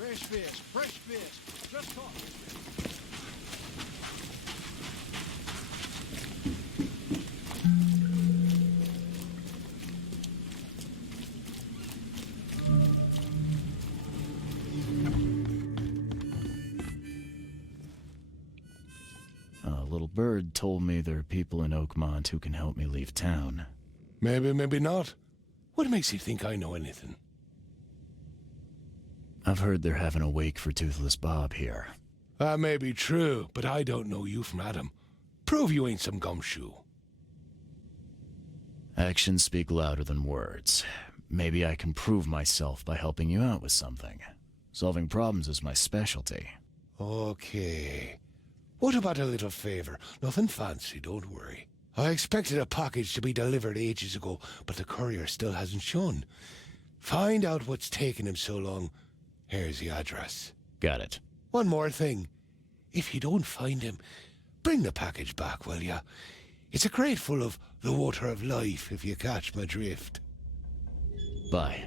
Fresh fish, fresh fish. Just caught. A little bird told me there are people in Oakmont who can help me leave town. Maybe, maybe not. What makes you think I know anything? I've heard they're having a wake for Toothless Bob here. That may be true, but I don't know you from Adam. Prove you ain't some gumshoe. Actions speak louder than words. Maybe I can prove myself by helping you out with something. Solving problems is my specialty. Okay. What about a little favor? Nothing fancy, don't worry. I expected a package to be delivered ages ago, but the courier still hasn't shown. Find out what's taking him so long. Here's the address. Got it. One more thing. If you don't find him, bring the package back, will ya? It's a crate full of the water of life, if you catch my drift. Bye.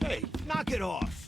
Hey, knock it off!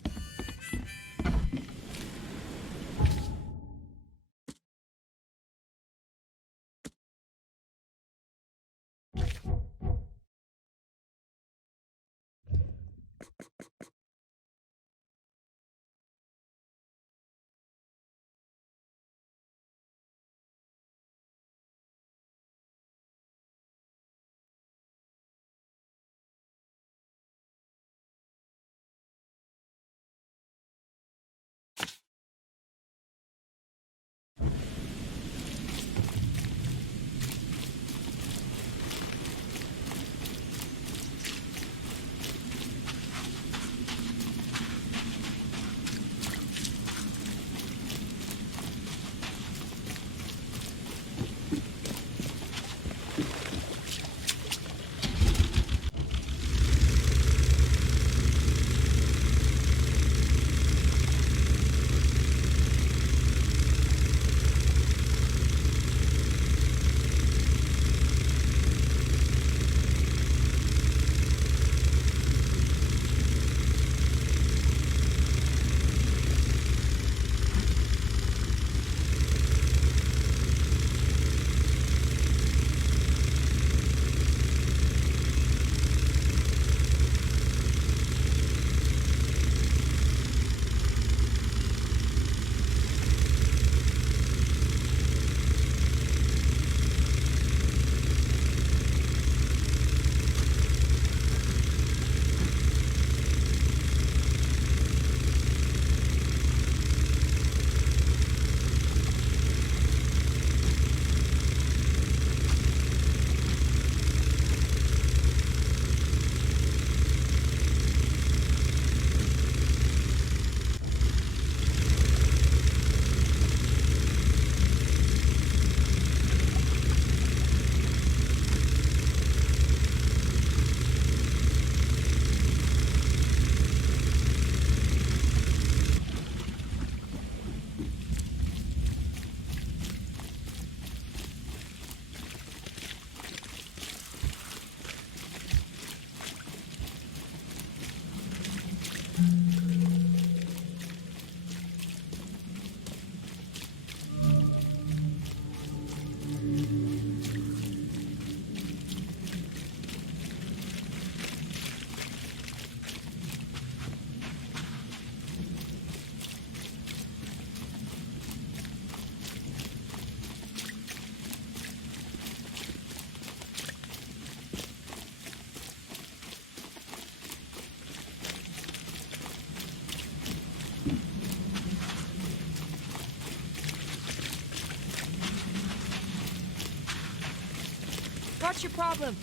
What's your problem?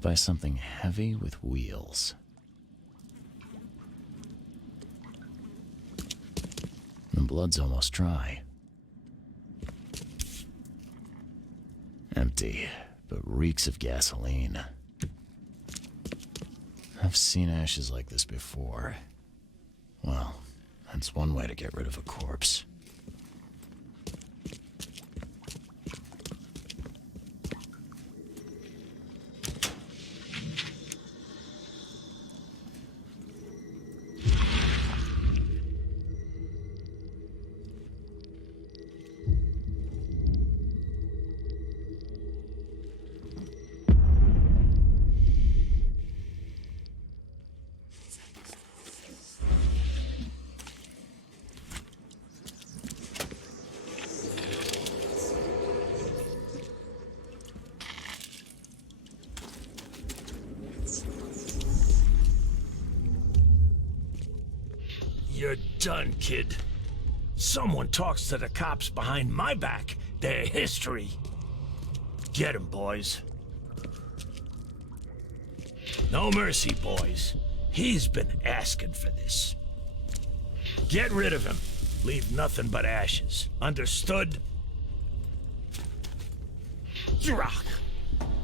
Moved by something heavy with wheels. The blood's almost dry. Empty, but reeks of gasoline. I've seen ashes like this before. Well, that's one way to get rid of a corpse. You're done, kid. Someone talks to the cops behind my back. Their history. Get him, boys. No mercy, boys. He's been asking for this. Get rid of him. Leave nothing but ashes. Understood? Drock!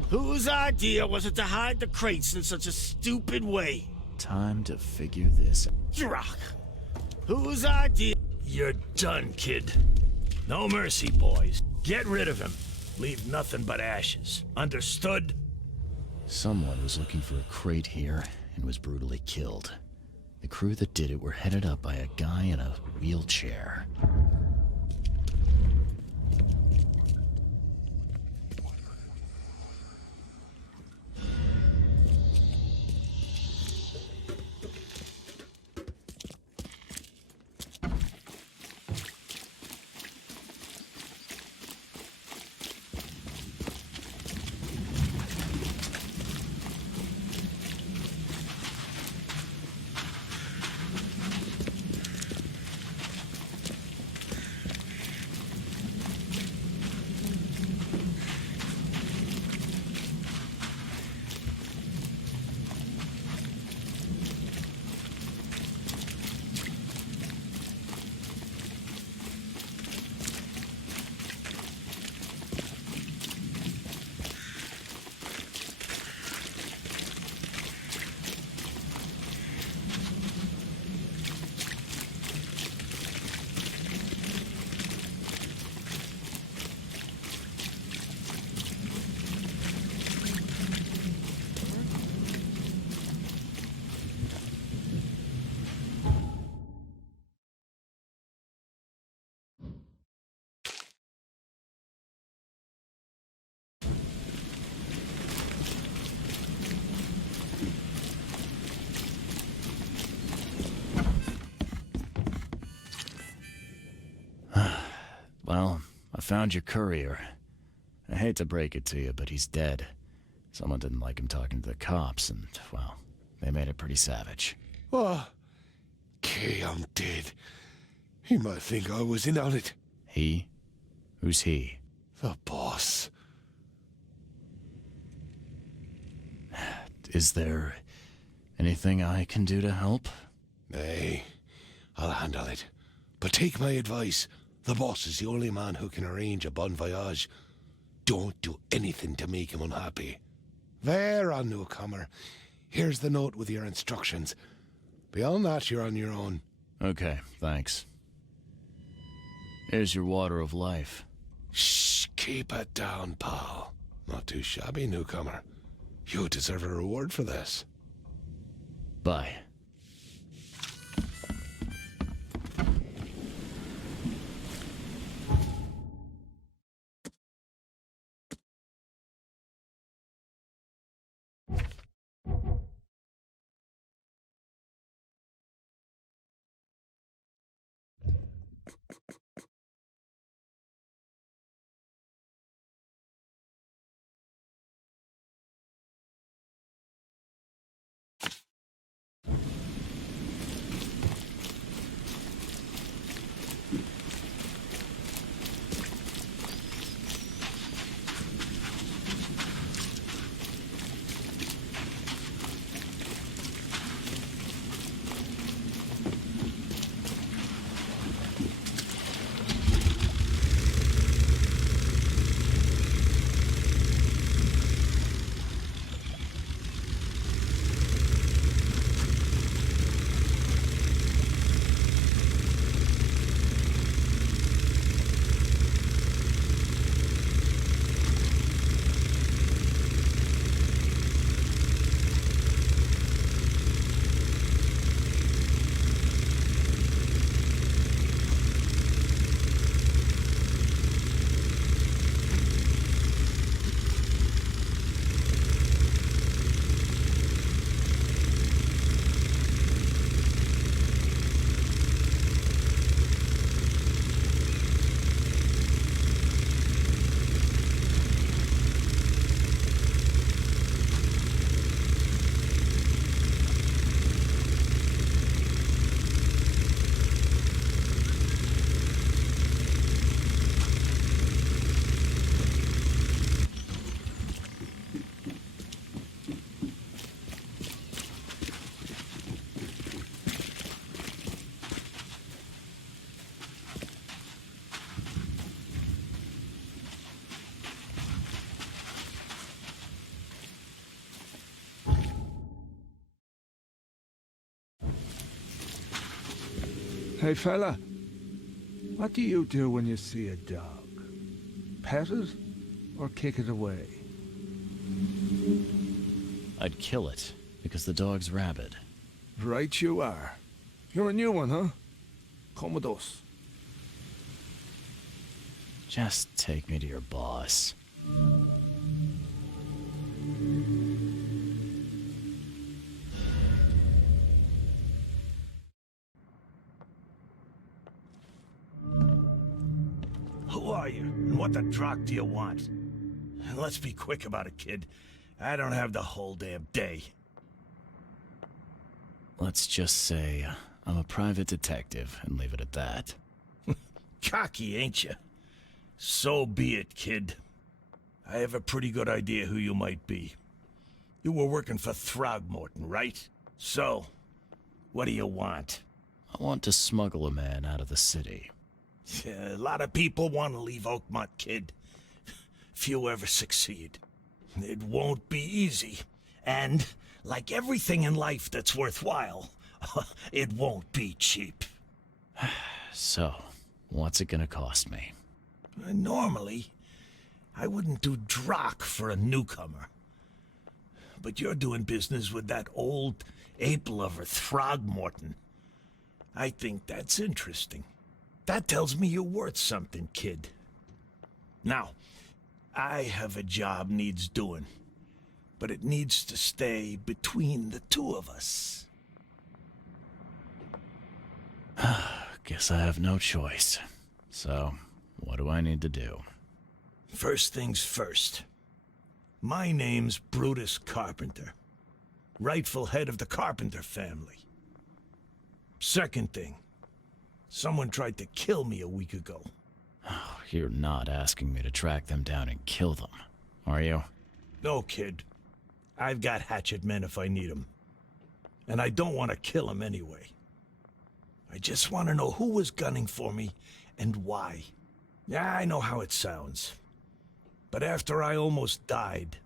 Whose idea was it to hide the crates in such a stupid way? Time to figure this out. Drock! Whose idea? You're done, kid. No mercy, boys. Get rid of him. Leave nothing but ashes. Understood? Someone was looking for a crate here and was brutally killed. The crew that did it were headed up by a guy in a wheelchair. Well, I found your courier. I hate to break it to you, but he's dead. Someone didn't like him talking to the cops, and, well, they made it pretty savage. What? Okay, I'm dead. He might think I was in on it. He? Who's he? The boss. Is there anything I can do to help? Nay, I'll handle it. But take my advice. The boss is the only man who can arrange a bon voyage. Don't do anything to make him unhappy. There, on newcomer. Here's the note with your instructions. Beyond that, you're on your own. Okay, thanks. Here's your water of life. Shh, keep it down, pal. Not too shabby, newcomer. You deserve a reward for this. Bye. Hey, fella. What do you do when you see a dog? Pet it or kick it away? I'd kill it, because the dog's rabid. Right you are. You're a new one, huh? Come with us. Just take me to your boss. Who are you, and what the drock do you want? And let's be quick about it, kid. I don't have the whole damn day. Let's just say I'm a private detective and leave it at that. Cocky, ain't you? So be it, kid. I have a pretty good idea who you might be. You were working for Throgmorton, right? So, what do you want? I want to smuggle a man out of the city. Yeah, a lot of people want to leave Oakmont, kid. Few ever succeed. It won't be easy. And, like everything in life that's worthwhile, it won't be cheap. So, what's it gonna cost me? Normally, I wouldn't do drock for a newcomer. But you're doing business with that old ape-lover Throgmorton. I think that's interesting. That tells me you're worth something, kid. Now, I have a job needs doing, but it needs to stay between the two of us. Guess I have no choice. So, what do I need to do? First things first. My name's Brutus Carpenter, rightful head of the Carpenter family. Second thing, someone tried to kill me a week ago. Oh, you're not asking me to track them down and kill them, are you? No, kid. I've got hatchet men if I need them. And I don't want to kill them anyway. I just want to know who was gunning for me and why. Yeah, I know how it sounds. But after I almost died,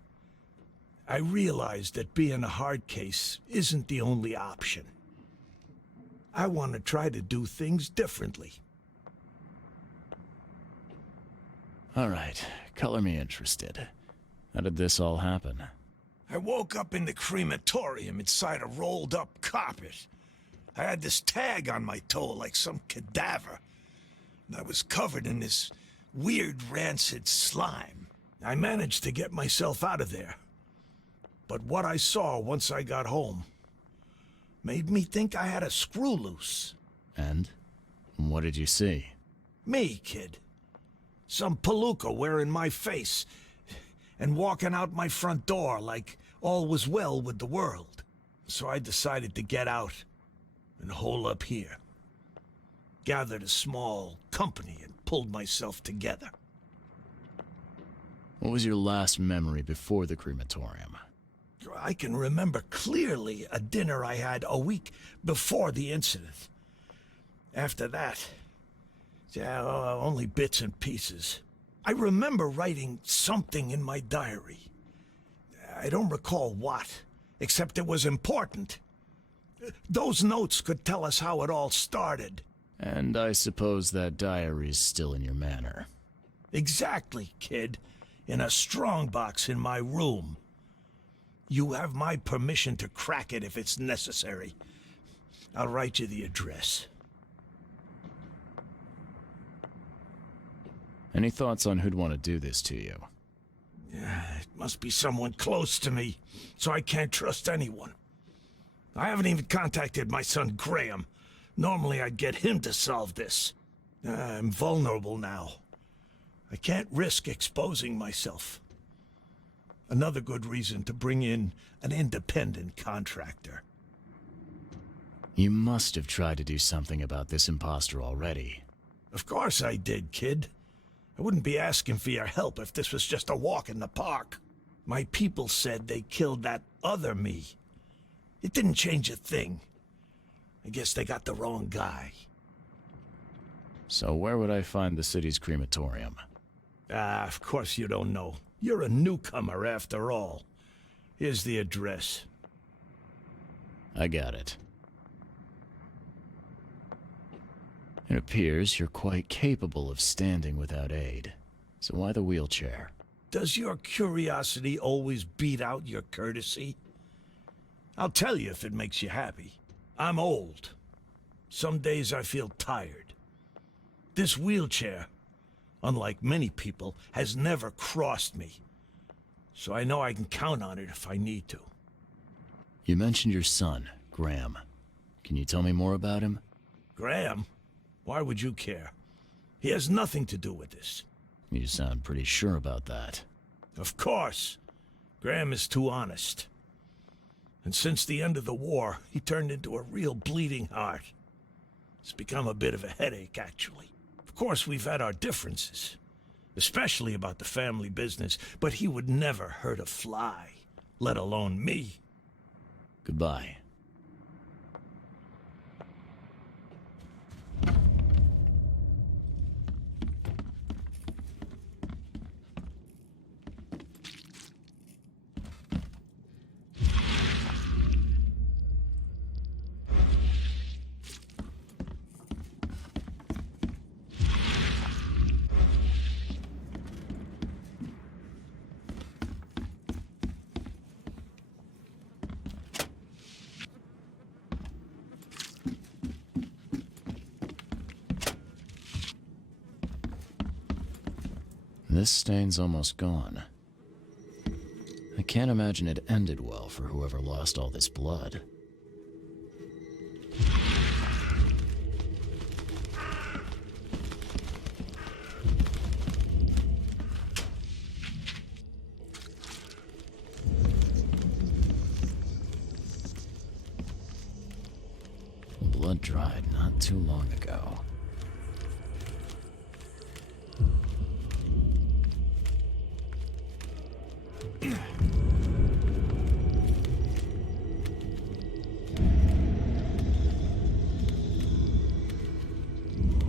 I realized that being a hard case isn't the only option. I want to try to do things differently. All right, color me interested. How did this all happen? I woke up in the crematorium inside a rolled-up carpet. I had this tag on my toe like some cadaver. And I was covered in this weird rancid slime. I managed to get myself out of there. But what I saw once I got home made me think I had a screw loose. And? What did you see? Me, kid. Some palooka wearing my face and walking out my front door like all was well with the world. So I decided to get out and hole up here. Gathered a small company and pulled myself together. What was your last memory before the crematorium? I can remember clearly a dinner I had a week before the incident. After that, yeah, only bits and pieces. I remember writing something in my diary. I don't recall what, except it was important. Those notes could tell us how it all started. And I suppose that diary's still in your manor. Exactly, kid. In a strongbox in my room. You have my permission to crack it if it's necessary. I'll write you the address. Any thoughts on who'd want to do this to you? It must be someone close to me, so I can't trust anyone. I haven't even contacted my son Graham. Normally I'd get him to solve this. I'm vulnerable now. I can't risk exposing myself. Another good reason to bring in an independent contractor. You must have tried to do something about this imposter already. Of course I did, kid. I wouldn't be asking for your help if this was just a walk in the park. My people said they killed that other me. It didn't change a thing. I guess they got the wrong guy. So where would I find the city's crematorium? Of course you don't know. You're a newcomer after all. Here's the address. I got it. It appears you're quite capable of standing without aid. So why the wheelchair? Does your curiosity always beat out your courtesy? I'll tell you if it makes you happy. I'm old. Some days I feel tired. This wheelchair, unlike many people, has never crossed me. So I know I can count on it if I need to. You mentioned your son, Graham. Can you tell me more about him? Graham? Why would you care? He has nothing to do with this. You sound pretty sure about that. Of course. Graham is too honest. And since the end of the war, he turned into a real bleeding heart. It's become a bit of a headache, actually. Of course, we've had our differences, especially about the family business, but he would never hurt a fly, let alone me. Goodbye. This stain's almost gone. I can't imagine it ended well for whoever lost all this blood. Blood dried not too long ago.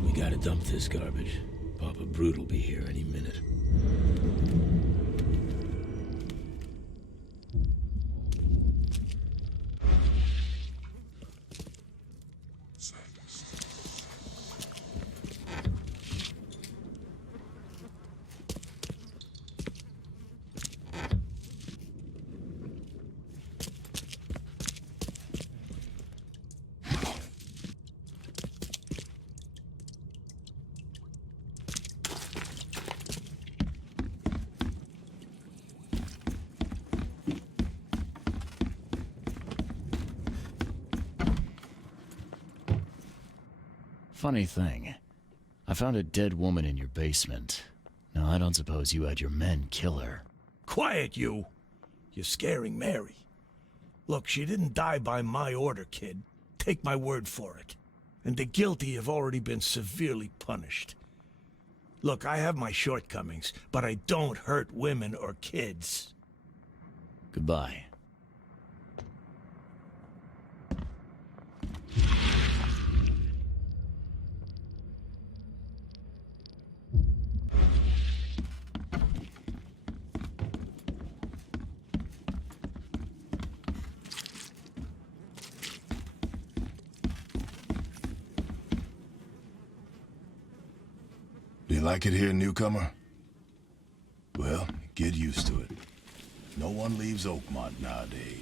We gotta dump this garbage. Papa Brute will be here any minute. Funny thing, I found a dead woman in your basement. Now, I don't suppose you had your men kill her. Quiet, you! You're scaring Mary. Look, she didn't die by my order, kid. Take my word for it. And the guilty have already been severely punished. Look, I have my shortcomings, but I don't hurt women or kids. Goodbye. Do you like it here, newcomer? Well, get used to it. No one leaves Oakmont nowadays.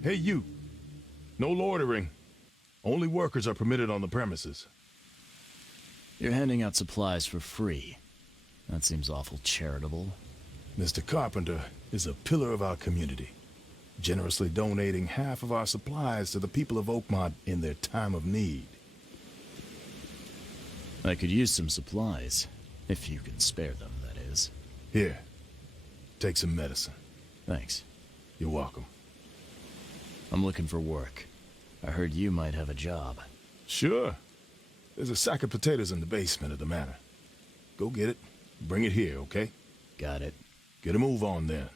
Hey, you. No loitering. Only workers are permitted on the premises. You're handing out supplies for free. That seems awful charitable. Mr. Carpenter is a pillar of our community, generously donating half of our supplies to the people of Oakmont in their time of need. I could use some supplies, if you can spare them, that is. Here, take some medicine. Thanks. You're welcome. I'm looking for work. I heard you might have a job. Sure. There's a sack of potatoes in the basement of the manor. Go get it. Bring it here, okay? Got it. Get a move on then.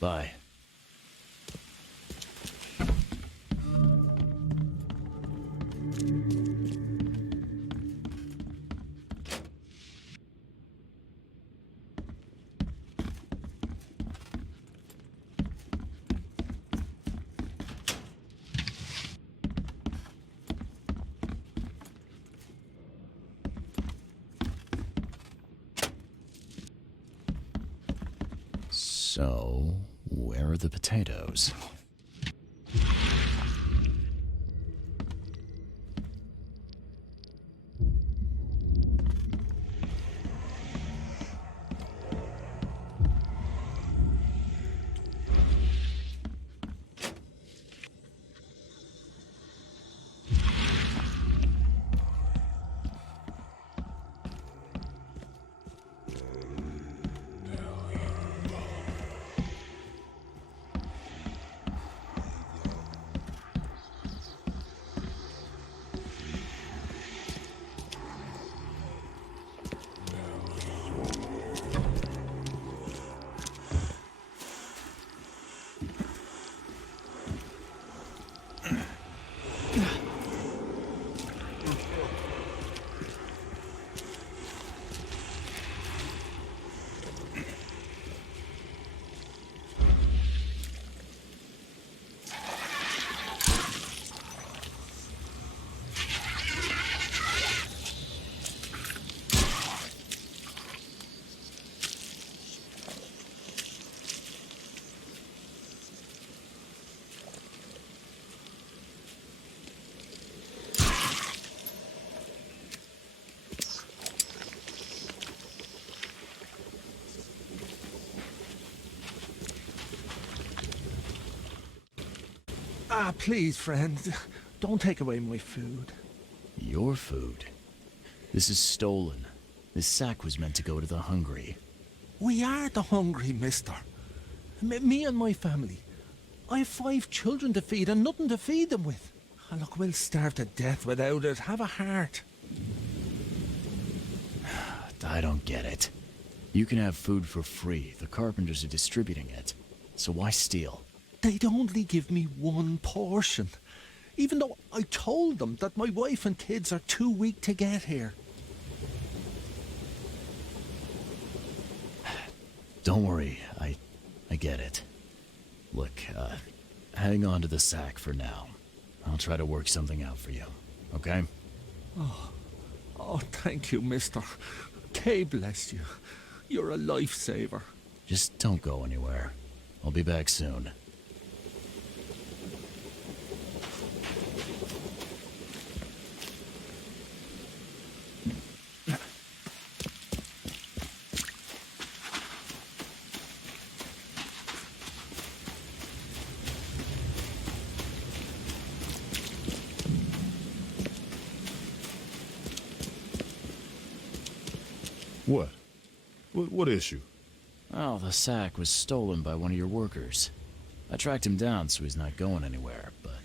Bye. So, where are the potatoes? Ah, please, friend. Don't take away my food. Your food? This is stolen. This sack was meant to go to the hungry. We are the hungry, mister. Me and my family. I have 5 children to feed and nothing to feed them with. And look, we'll starve to death without it. Have a heart. I don't get it. You can have food for free. The carpenters are distributing it. So why steal? They'd only give me 1 portion. Even though I told them that my wife and kids are too weak to get here. Don't worry, I get it. Look, hang on to the sack for now. I'll try to work something out for you, okay? Oh, thank you, mister. Kay bless you. You're a lifesaver. Just don't go anywhere. I'll be back soon. What? What issue? Oh, the sack was stolen by one of your workers. I tracked him down so he's not going anywhere, but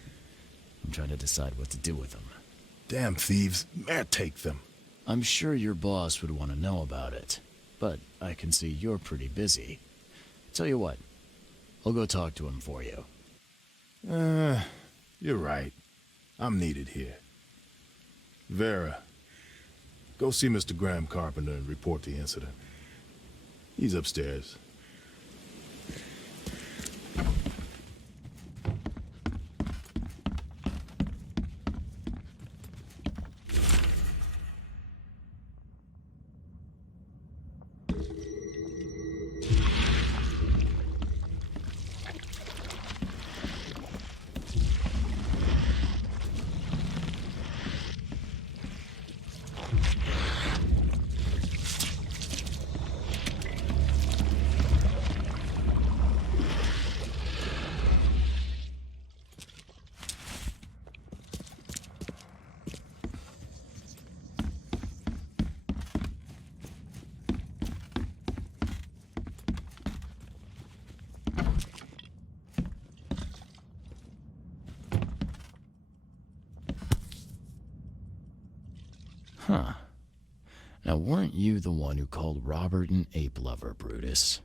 I'm trying to decide what to do with him. Damn thieves. Man, take them. I'm sure your boss would want to know about it, but I can see you're pretty busy. Tell you what, I'll go talk to him for you. You're right. I'm needed here. Vera, go see Mr. Graham Carpenter and report the incident. He's upstairs. Huh. Now, weren't you the one who called Robert an ape lover, Brutus?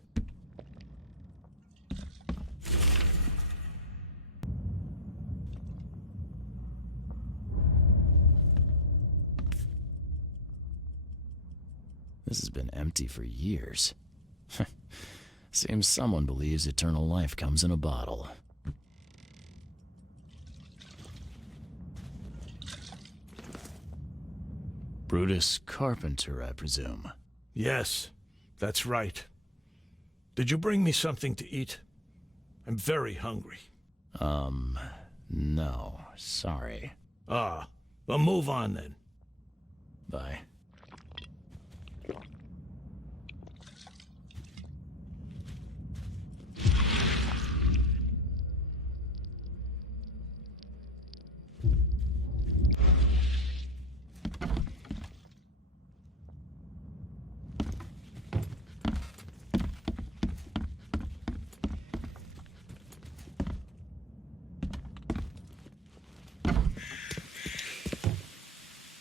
This has been empty for years. Seems someone believes eternal life comes in a bottle. Brutus Carpenter, I presume. Yes, that's right. Did you bring me something to eat? I'm very hungry. No, sorry. Ah, well, move on then. Bye.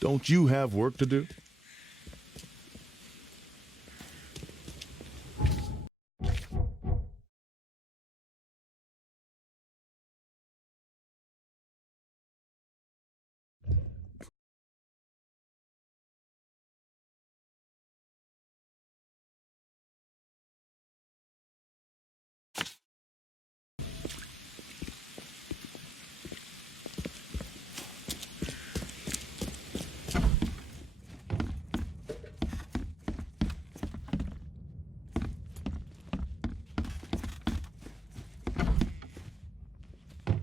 Don't you have work to do?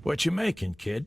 What you making, kid?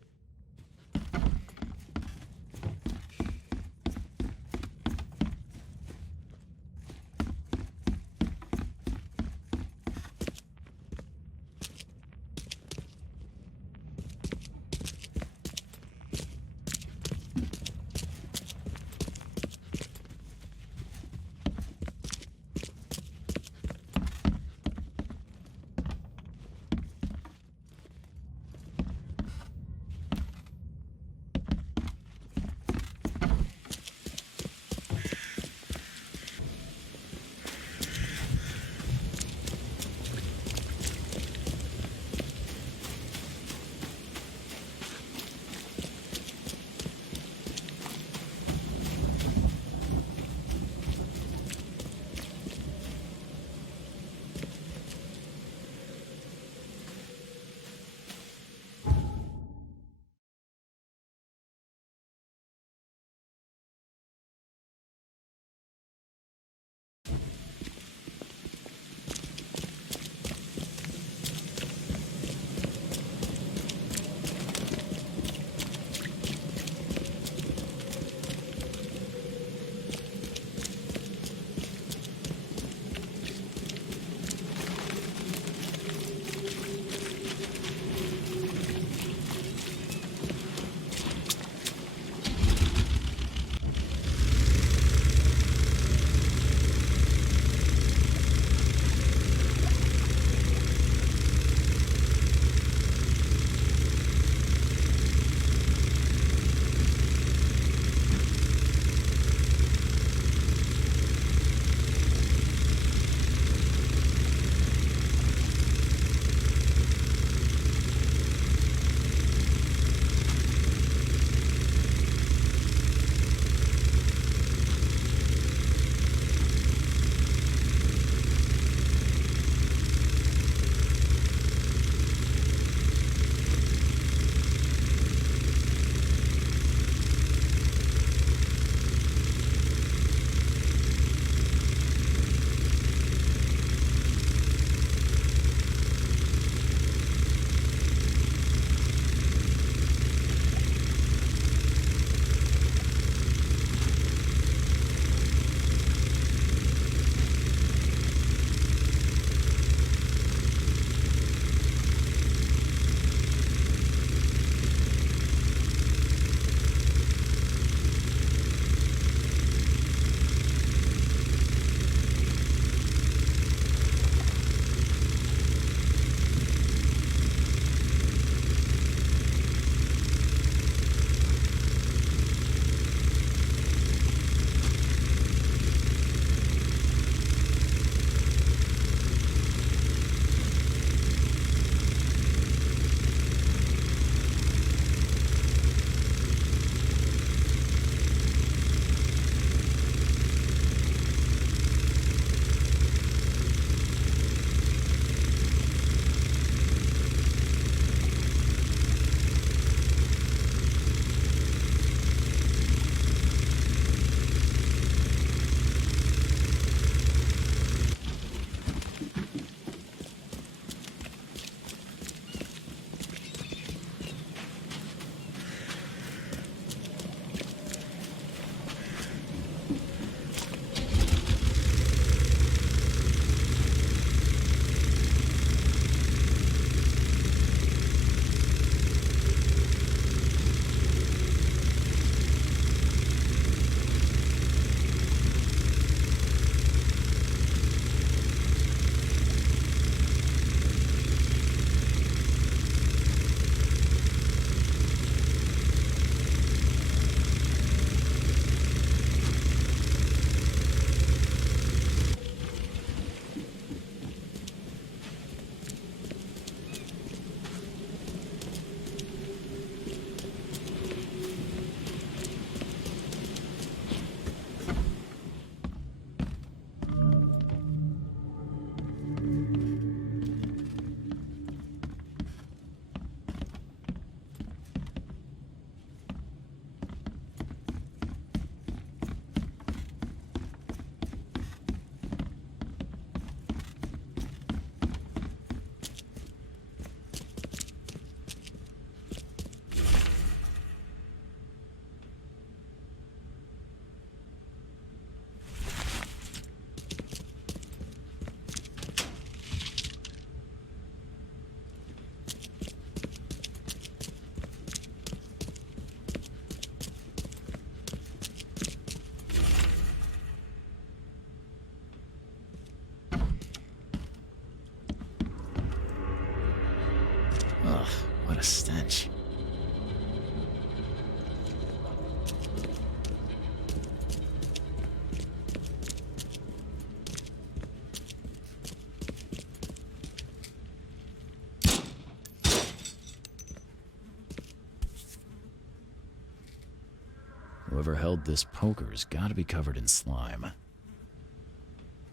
Whoever held this poker's gotta be covered in slime.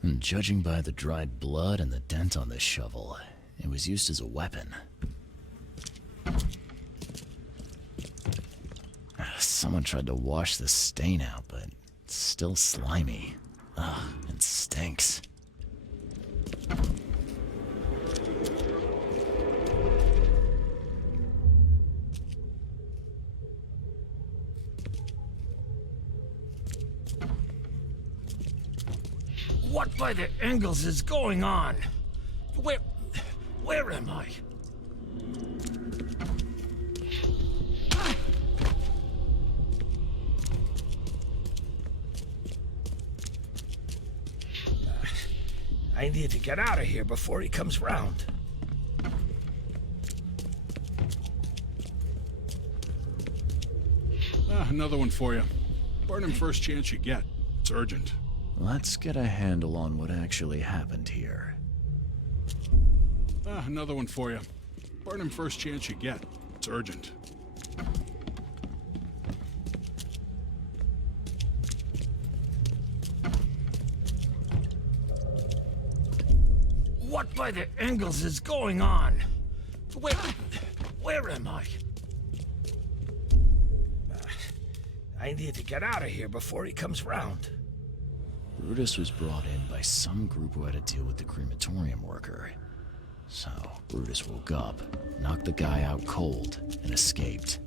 And judging by the dried blood and the dent on this shovel, it was used as a weapon. Someone tried to wash the stain out, but it's still slimy. Ugh, it stinks. What by the Engels is going on? Where am I? I need to get out of here before he comes round. Another one for you. Burn him first chance you get. It's urgent. Let's get a handle on what actually happened here. Another one for you. Burn him first chance you get. It's urgent. What by the Engels is going on? Where am I? I need to get out of here before he comes round. Brutus was brought in by some group who had to deal with the crematorium worker. So, Brutus woke up, knocked the guy out cold, and escaped.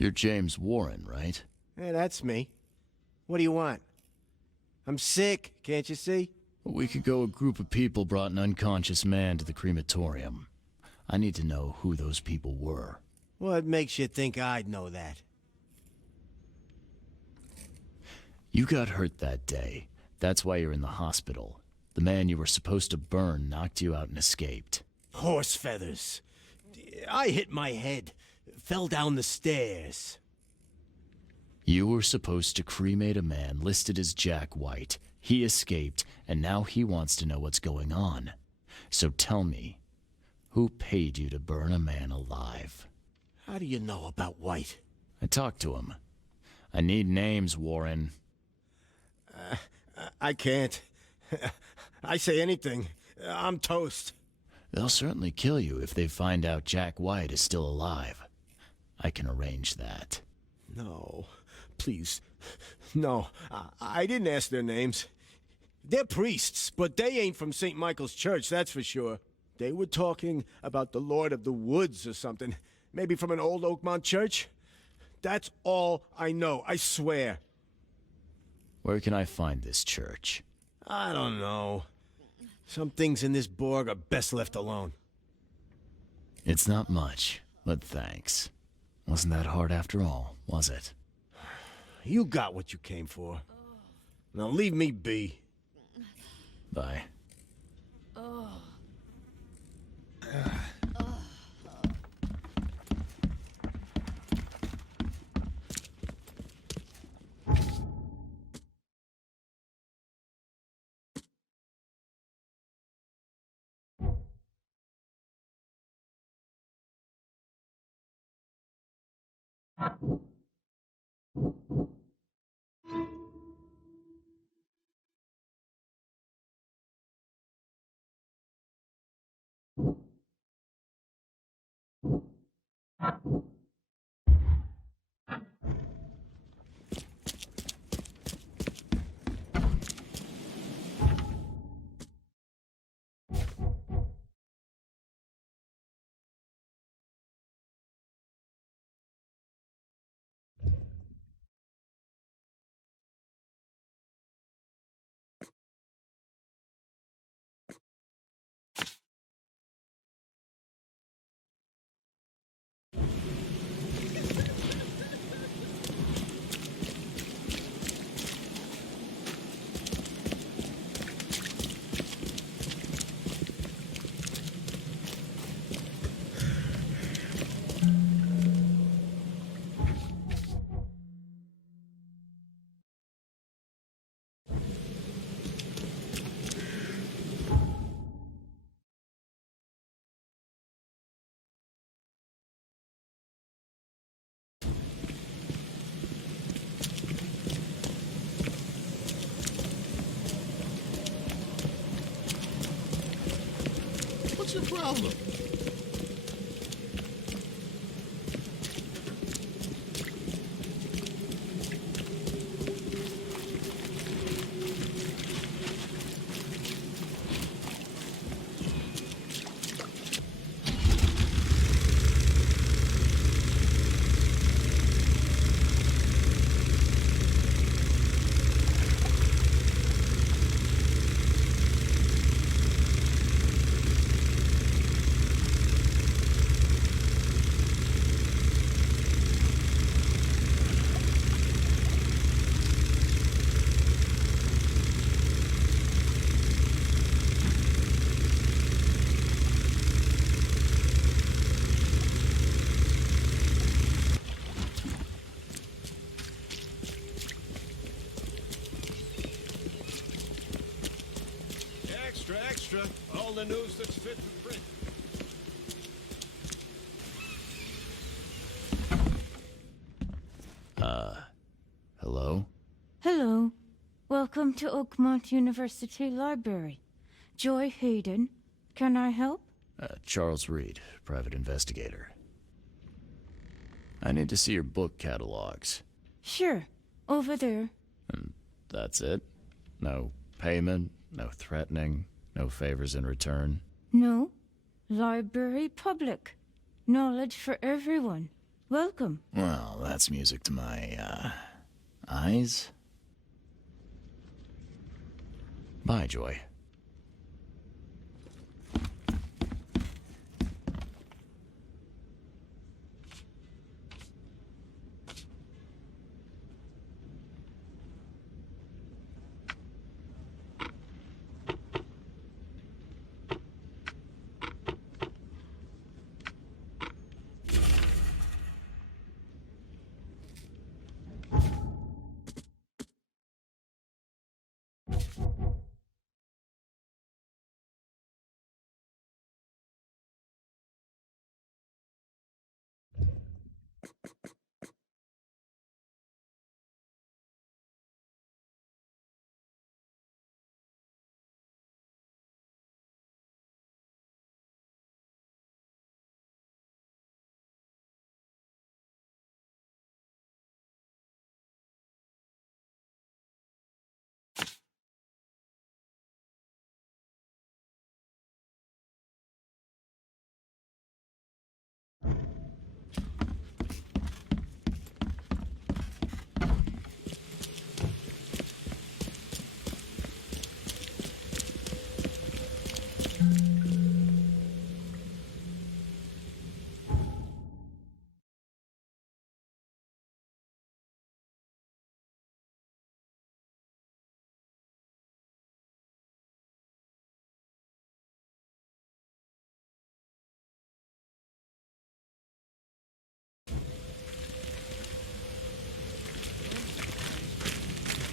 You're James Warren, right? Yeah, that's me. What do you want? I'm sick, can't you see? A week ago, a group of people brought an unconscious man to the crematorium. I need to know who those people were. What makes you think I'd know that? You got hurt that day. That's why you're in the hospital. The man you were supposed to burn knocked you out and escaped. Horse feathers. I hit my head. Fell down the stairs. You were supposed to cremate a man listed as Jack White. He escaped, and now he wants to know what's going on. So tell me, who paid you to burn a man alive? How do you know about White? I talked to him. I need names, Warren. I can't. I say anything. I'm toast. They'll certainly kill you if they find out Jack White is still alive. I can arrange that. No. Please. No. I didn't ask their names. They're priests, but they ain't from St. Michael's Church, that's for sure. They were talking about the Lord of the Woods or something. Maybe from an old Oakmont church. That's all I know, I swear. Where can I find this church? I don't know. Some things in this Borg are best left alone. It's not much, but thanks. Wasn't that hard after all, was it? You got what you came for. Now leave me be. Bye. What's your problem? Extra, extra. All the news that's fit for print. Hello? Hello. Welcome to Oakmont University Library. Joy Hayden. Can I help? Charles Reed, private investigator. I need to see your book catalogs. Sure. Over there. And that's it? No payment, no threatening, no favors in return? No. Library public. Knowledge for everyone. Welcome. Well, that's music to my, eyes. Bye, Joy.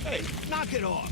Hey, knock it off!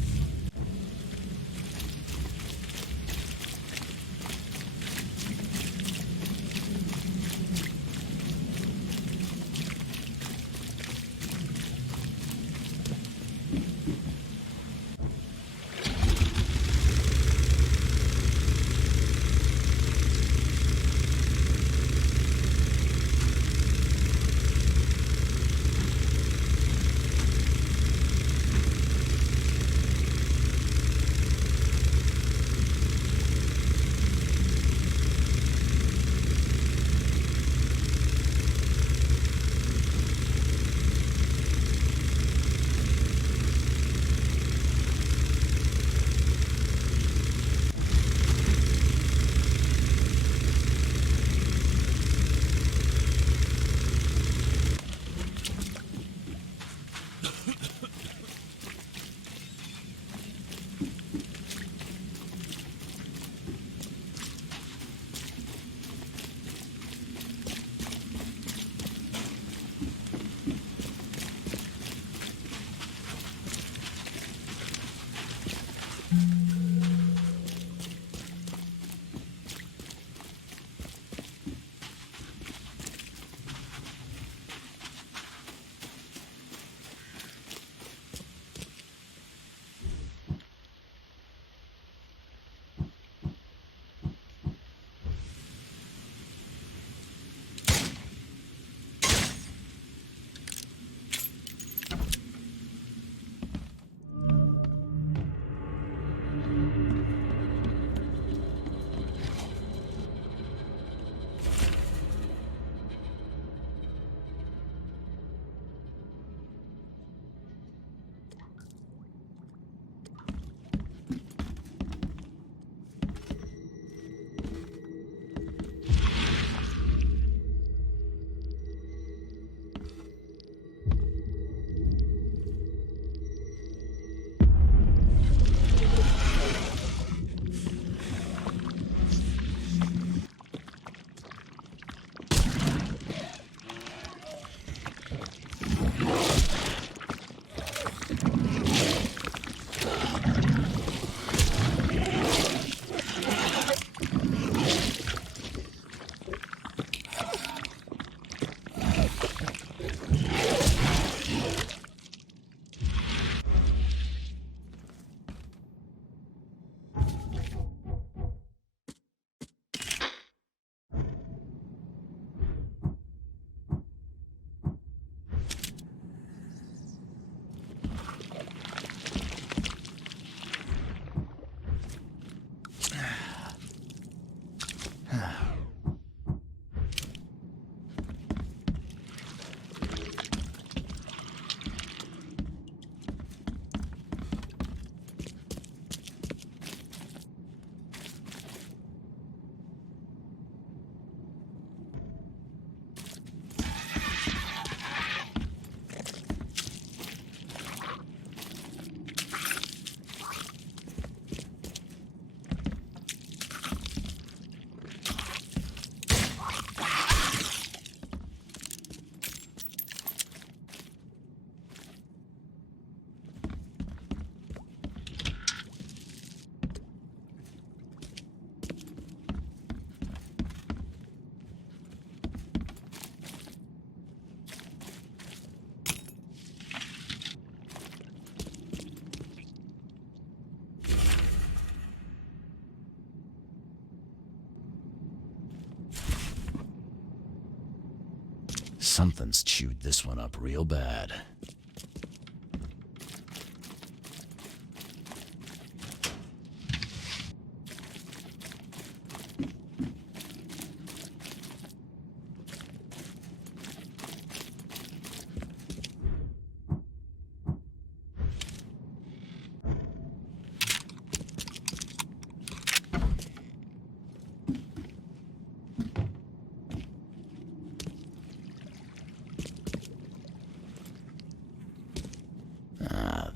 Something's chewed this one up real bad.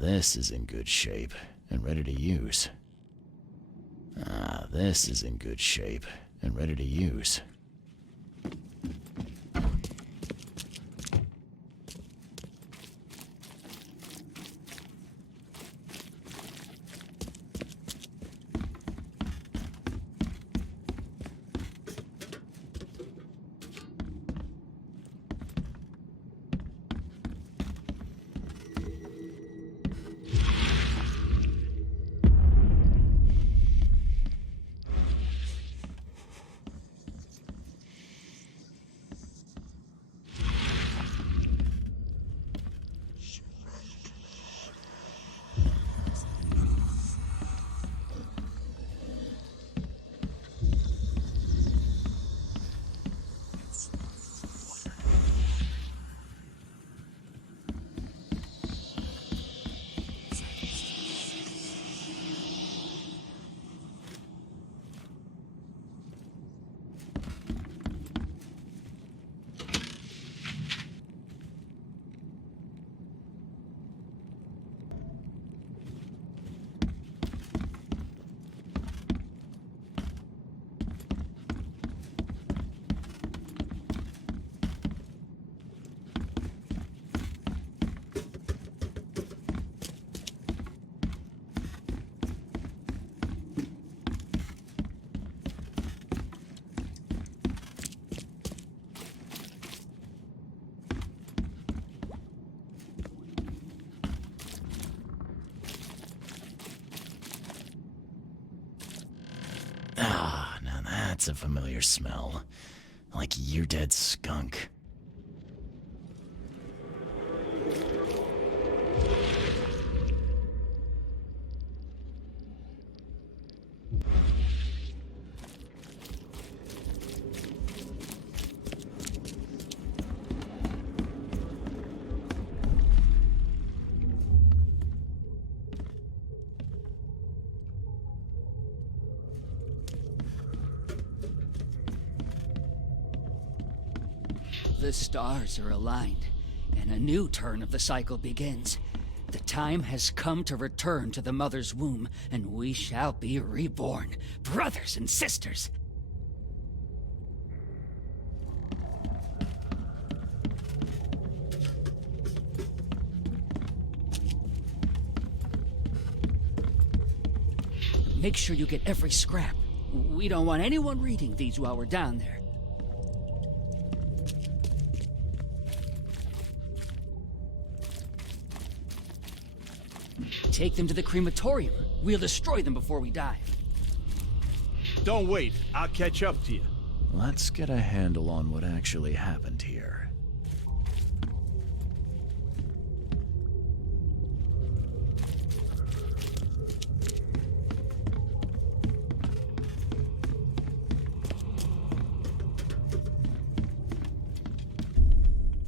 This is in good shape and ready to use. This is in good shape and ready to use. Now that's a familiar smell. Like year-dead skunk. The stars are aligned, and a new turn of the cycle begins. The time has come to return to the mother's womb, and we shall be reborn, brothers and sisters. Make sure you get every scrap. We don't want anyone reading these while we're down there. Take them to the crematorium. We'll destroy them before we dive. Don't wait. I'll catch up to you. Let's get a handle on what actually happened here.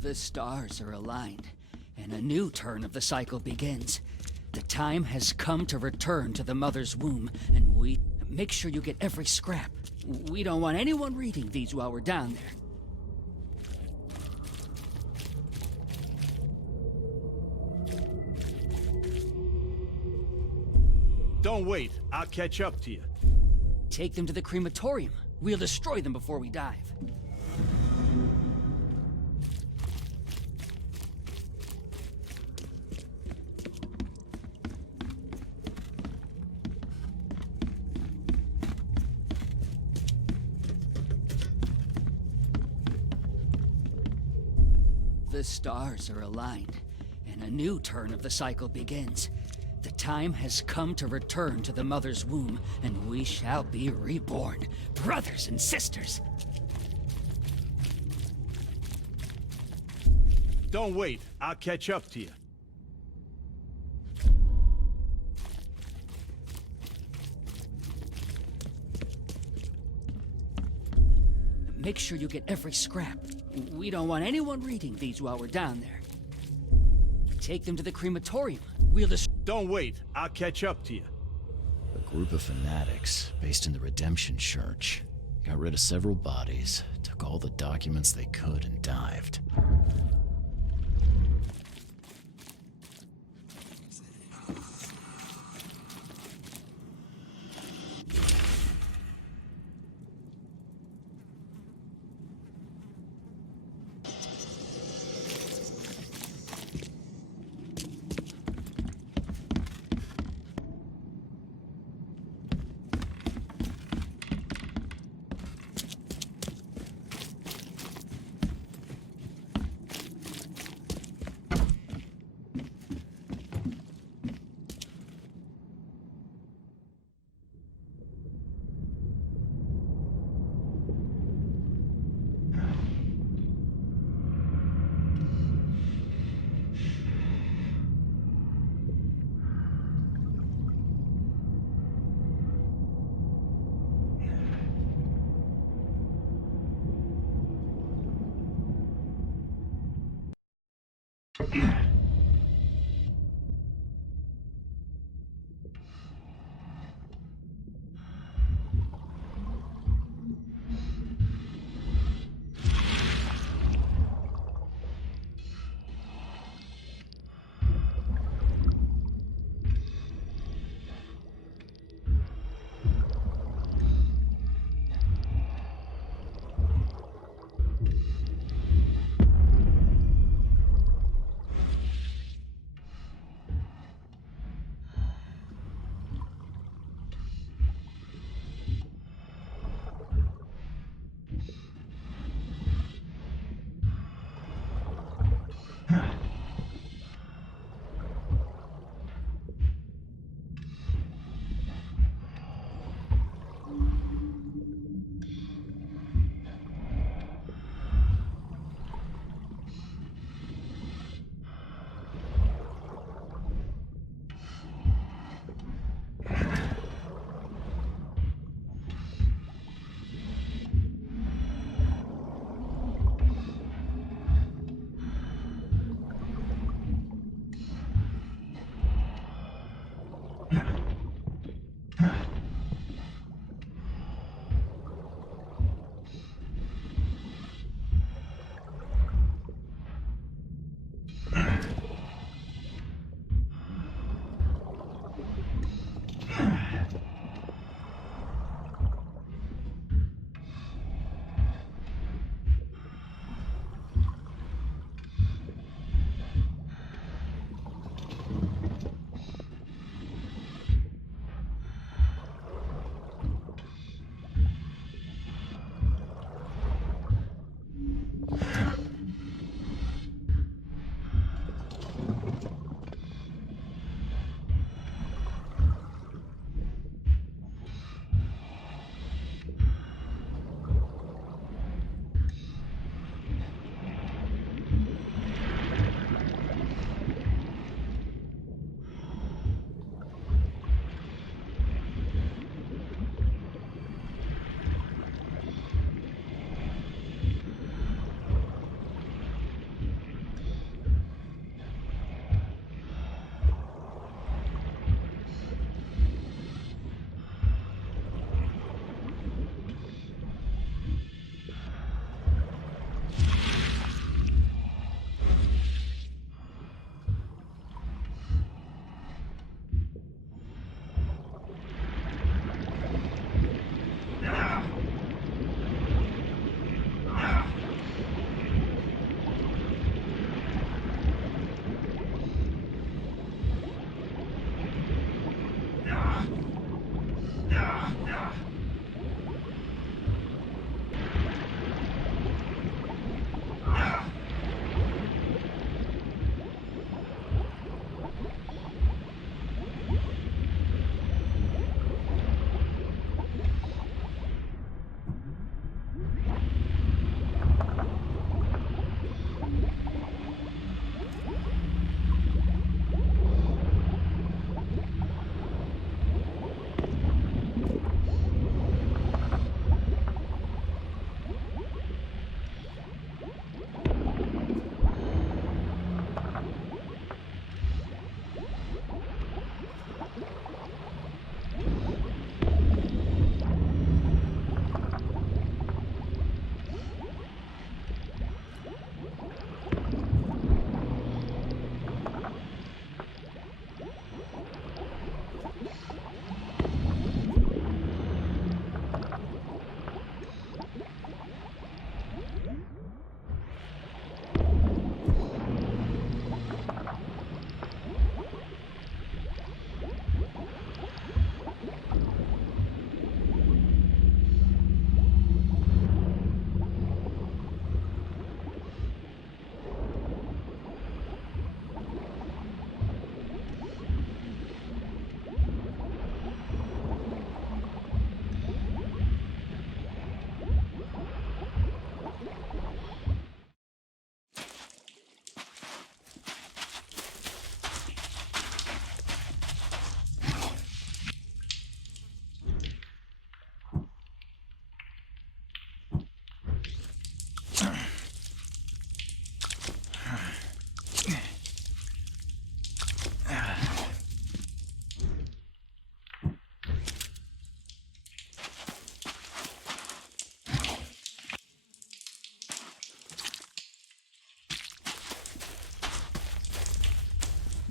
The stars are aligned, and a new turn of the cycle begins. The time has come to return to the mother's womb, and we... Make sure you get every scrap. We don't want anyone reading these while we're down there. Don't wait. I'll catch up to you. Take them to the crematorium. We'll destroy them before we dive. The stars are aligned, and a new turn of the cycle begins. The time has come to return to the mother's womb, and we shall be reborn, brothers and sisters. Don't wait. I'll catch up to you. Make sure you get every scrap. We don't want anyone reading these while we're down there. Take them to the crematorium. We'll just... Don't wait. I'll catch up to you. A group of fanatics based in the Redemption Church got rid of several bodies, took all the documents they could, and dived.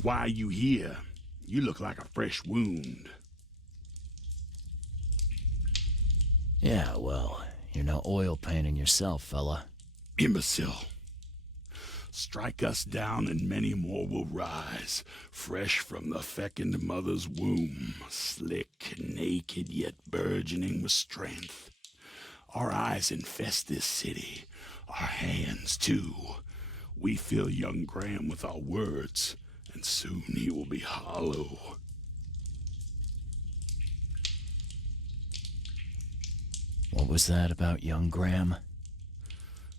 Why you here? You look like a fresh wound. Yeah, well, you're no oil painting yourself, fella. Imbecile. Strike us down and many more will rise, fresh from the fecund mother's womb, slick, naked, yet burgeoning with strength. Our eyes infest this city, our hands too. We fill young Graham with our words, and soon he will be hollow. What was that about young Graham?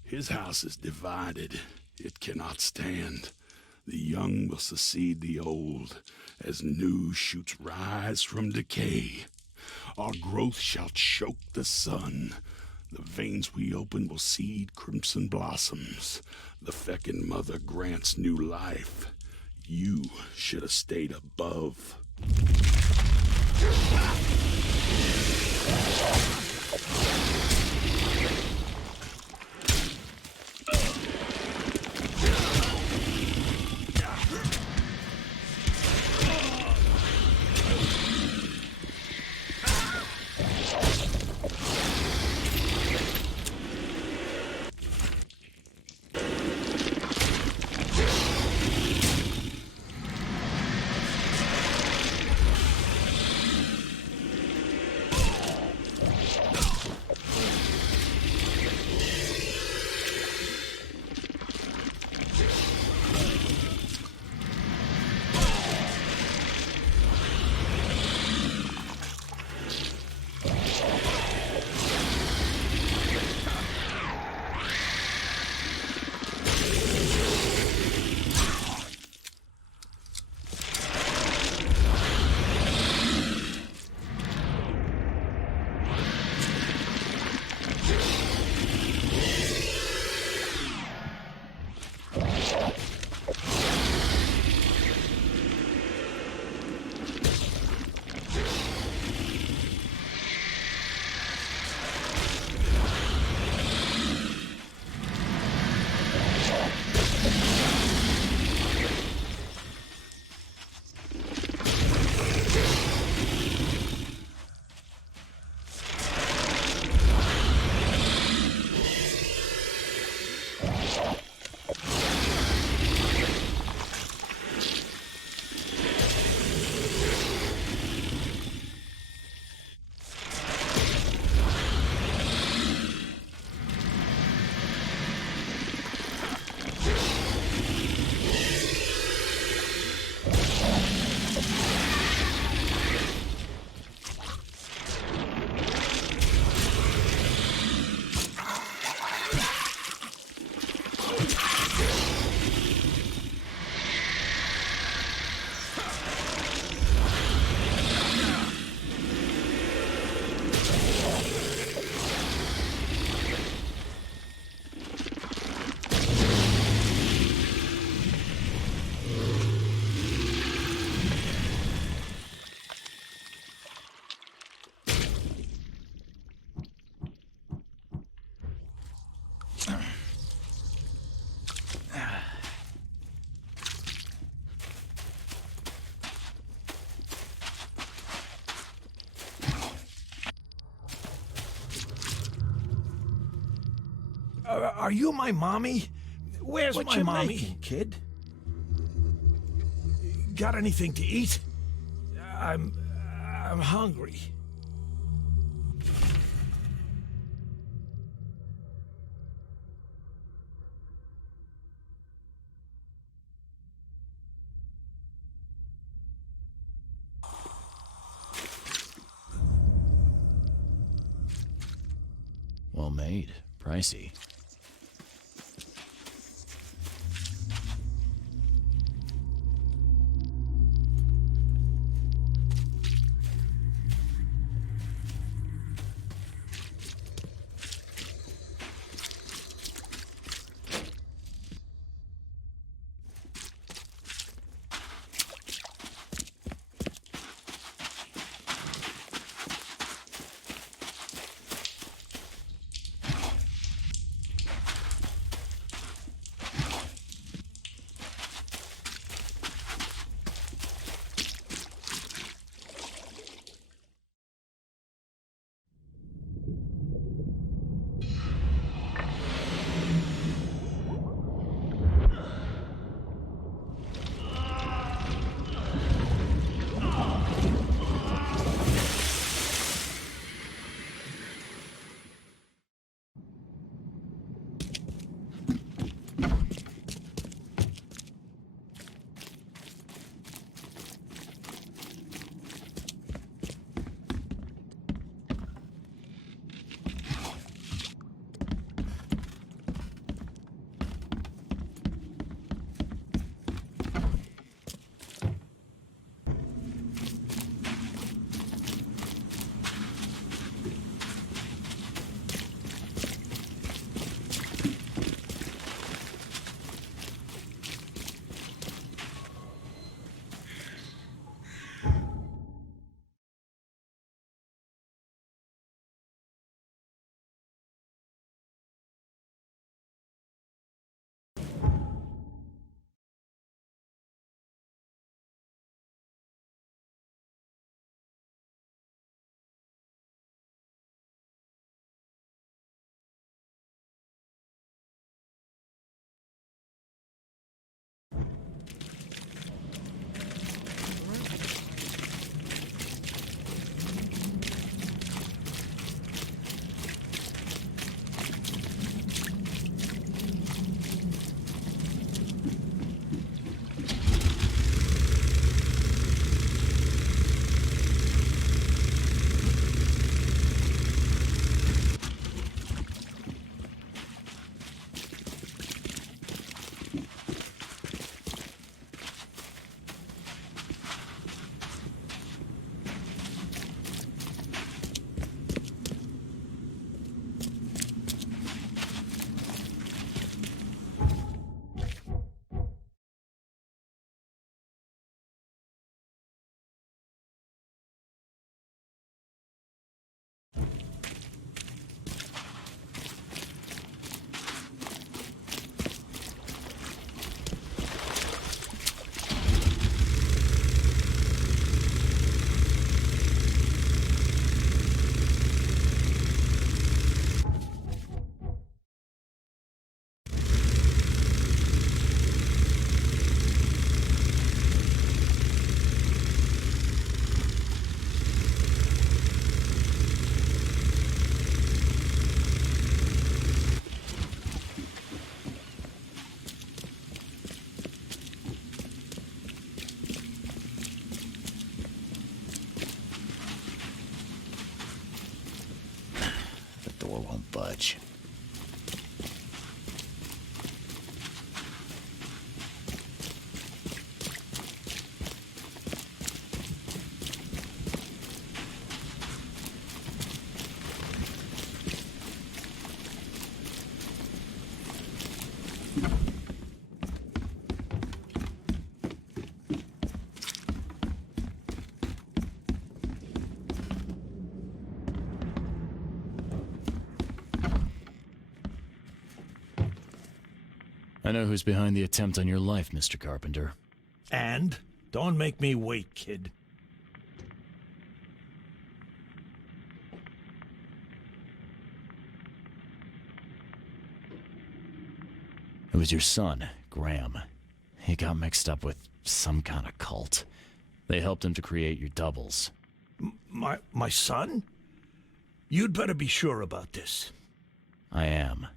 His house is divided. It cannot stand. The young will succeed the old, as new shoots rise from decay. Our growth shall choke the sun. The veins we open will seed crimson blossoms. The fecund mother grants new life. You should have stayed above. Are you my mommy? Where's What my you mommy? making, kid? Got anything to eat? I'm hungry. Well made. Pricey. I know who's behind the attempt on your life, Mr. Carpenter. And don't make me wait, kid. It was your son, Graham. He got mixed up with some kind of cult. They helped him to create your doubles. My son? You'd better be sure about this. I am.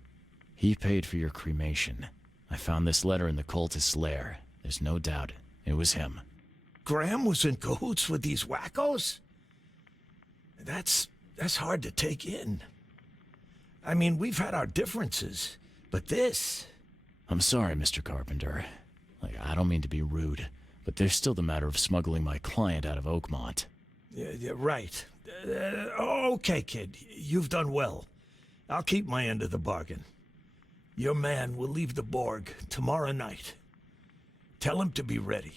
He paid for your cremation. I found this letter in the cultist's lair. There's no doubt it was him. Graham was in cahoots with these wackos? That's hard to take in. I mean, we've had our differences, but this... I'm sorry, Mr. Carpenter. I don't mean to be rude, but there's still the matter of smuggling my client out of Oakmont. Yeah, right. Okay, kid. You've done well. I'll keep my end of the bargain. Your man will leave the Borg tomorrow night. Tell him to be ready.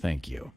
Thank you.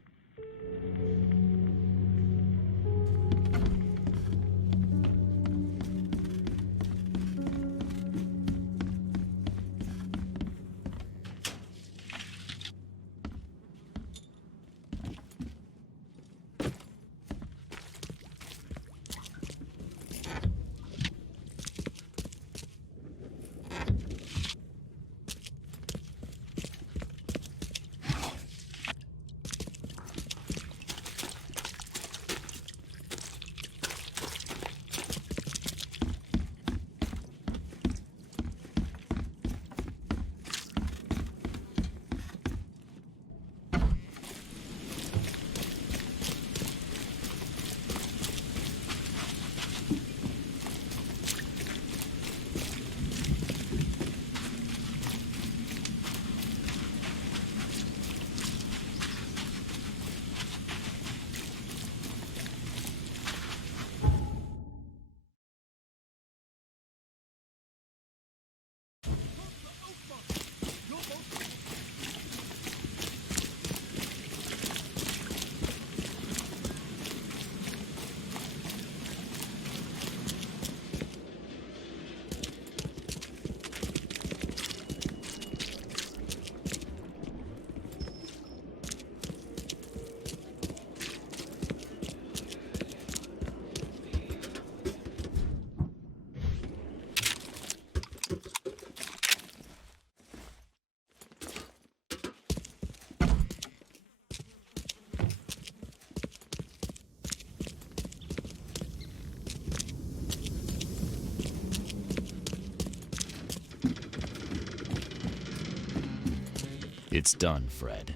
It's done, Fred.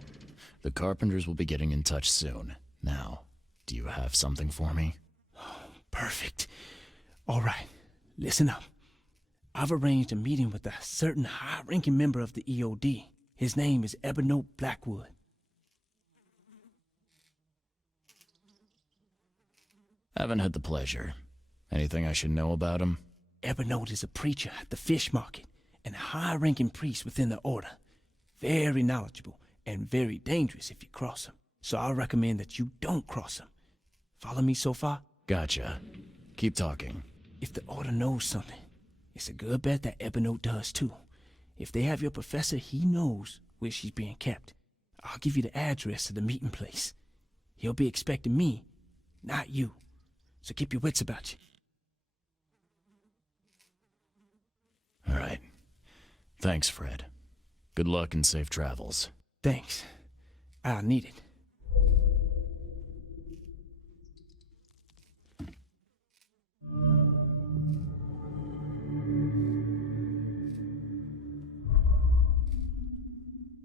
The Carpenters will be getting in touch soon. Now, do you have something for me? Perfect. All right, listen up. I've arranged a meeting with a certain high-ranking member of the EOD. His name is Ebony Blackwood. Haven't had the pleasure. Anything I should know about him? Ebony is a preacher at the fish market and a high-ranking priest within the order. Very knowledgeable and very dangerous if you cross him. So I recommend that you don't cross him. Follow me so far? Gotcha. Keep talking. If the order knows something, it's a good bet that Ebony does too. If they have your professor, he knows where she's being kept. I'll give you the address to the meeting place. He'll be expecting me, not you. So keep your wits about you. All right. Thanks, Fred. Good luck and safe travels. Thanks. I'll need it.